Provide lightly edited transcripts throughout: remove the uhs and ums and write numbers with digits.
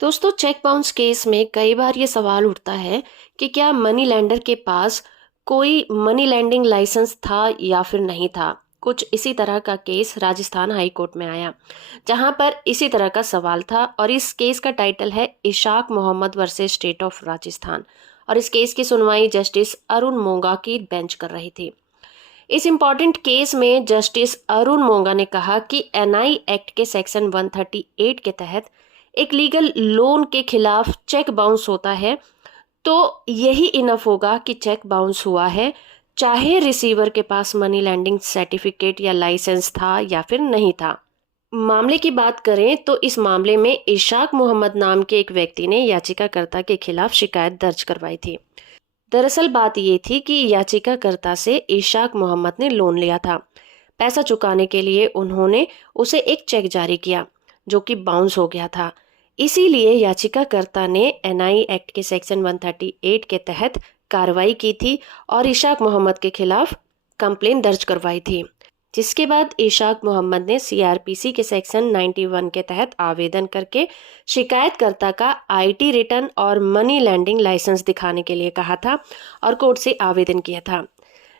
दोस्तों, cheque bounce case में कई बार ये सवाल उठता है कि क्या मनी लेंडर के पास कोई मनी लेंडिंग लाइसेंस था या फिर नहीं था। कुछ इसी तरह का केस राजस्थान हाई कोर्ट में आया, जहां पर इसी तरह का सवाल था। और इस केस का टाइटल है Ishaq Mohammad versus state of Rajasthan. और इस केस की सुनवाई जस्टिस अरुण मोंगा की बेंच कर रही थी। इस इम्पॉर्टेंट केस में जस्टिस अरुण मोंगा ने कहा कि एनआई एक्ट के सेक्शन 138 के तहत एक लीगल लोन के खिलाफ चेक बाउंस होता है तो यही इनफ होगा कि चेक बाउंस हुआ है, चाहे रिसीवर के पास मनी लैंडिंग सर्टिफिकेट या लाइसेंस था या फिर नहीं था। मामले की बात करें तो इस मामले में इशाक मोहम्मद नाम के एक व्यक्ति ने याचिकाकर्ता के खिलाफ शिकायत दर्ज करवाई थी। दरअसल बात ये थी कि याचिकाकर्ता से इशाक मोहम्मद ने लोन लिया था। पैसा चुकाने के लिए उन्होंने उसे एक चेक जारी किया जो कि बाउंस हो गया था। इसीलिए याचिकाकर्ता ने एनआई एक्ट के सेक्शन 138 के तहत कार्रवाई की थी और इशाक मोहम्मद के खिलाफ कंप्लेन दर्ज करवाई थी। जिसके बाद इशाक मोहम्मद ने सीआरपीसी के सेक्शन 91 के तहत आवेदन करके शिकायतकर्ता का आईटी रिटर्न और मनी लैंडिंग लाइसेंस दिखाने के लिए कहा था और कोर्ट से आवेदन किया था।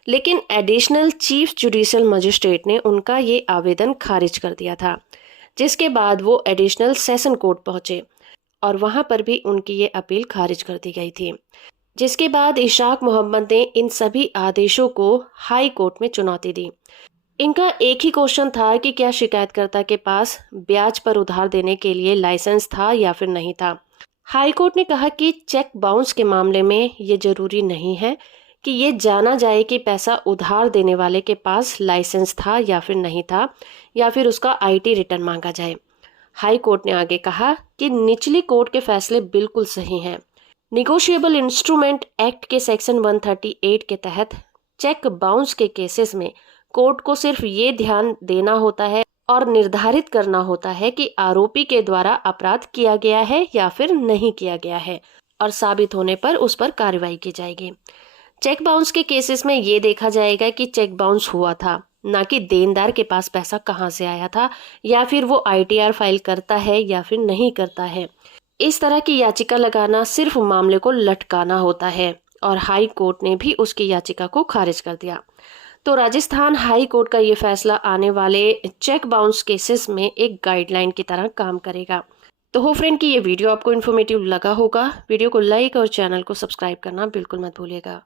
लेकिन एडिशनल चीफ जुडिशियल मजिस्ट्रेट ने उनका ये आवेदन खारिज कर दिया था, जिसके बाद वो एडिशनल सेशन कोर्ट पहुंचे और वहां पर भी उनकी ये अपील खारिज कर दी गई थी। जिसके बाद इशाक मोहम्मद ने इन सभी आदेशों को हाई कोर्ट में चुनौती दी। इनका एक ही क्वेश्चन था कि क्या शिकायतकर्ता के पास ब्याज पर उधार देने के लिए लाइसेंस था या फिर नहीं था। हाई कोर्ट ने कहा कि चेक बाउंस के मामले में ये जरूरी नहीं है कि ये जाना जाए कि पैसा उधार देने वाले के पास लाइसेंस था या फिर नहीं था, या फिर उसका आईटी रिटर्न मांगा जाए। हाई कोर्ट ने आगे कहा कि निचली कोर्ट के फैसले बिल्कुल सही हैं। निगोशिएबल इंस्ट्रूमेंट एक्ट के सेक्शन 138 के तहत चेक बाउंस के केसेस में कोर्ट को सिर्फ ये ध्यान देना होता है और निर्धारित करना होता है कि आरोपी के द्वारा अपराध किया गया है या फिर नहीं किया गया है, और साबित होने पर उस पर कार्रवाई की जाएगी। चेक बाउंस के केसेस में ये देखा जाएगा कि चेक बाउंस हुआ था, ना कि देनदार के पास पैसा कहाँ से आया था या फिर वो आईटीआर फाइल करता है या फिर नहीं करता है। इस तरह की याचिका लगाना सिर्फ मामले को लटकाना होता है और हाई कोर्ट ने भी उसकी याचिका को खारिज कर दिया। तो राजस्थान हाई कोर्ट का ये फैसला आने वाले चेक बाउंस केसेस में एक गाइडलाइन की तरह काम करेगा। तो हो फ्रेंड कि ये वीडियो आपको इन्फॉर्मेटिव लगा होगा। वीडियो को लाइक और चैनल को सब्सक्राइब करना बिल्कुल मत भूलिएगा।